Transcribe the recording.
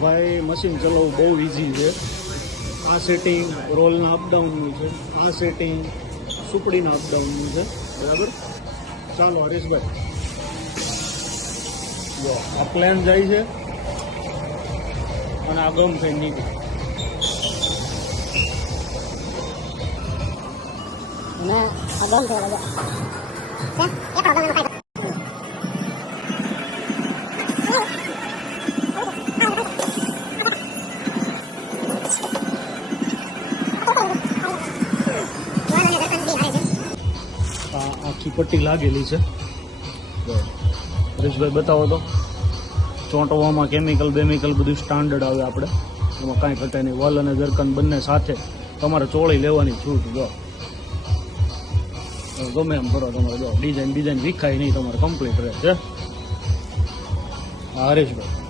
ભાઈ મશીન ચલાવવું બહુ ઇઝી છે. આ સેટિંગ રોલના અપડાઉનનું છે, આ સેટિંગ સુપડીના અપડાઉનનું છે. બરાબર, ચાલો હરીશભાઈ, જો આ પ્લેન જાય છે અને આ ગમ થઈને નીકળે. આખી પટ્ટી લાગેલી છે. હરીશભાઈ બતાવો તો. ચોંટવામાં કેમિકલ બેમિકલ બધું સ્ટાન્ડર્ડ આવે આપણે, એમાં કાંઈ ઘટે નહીં. વલ અને જરકન બંને સાથે તમારે ચોળી લેવાની છૂટ. જો ગમે એમ કરો તમારે, જો ડિઝાઇન વિખાય નહીં, તમારે કમ્પ્લીટ રહે છે. હરીશભાઈ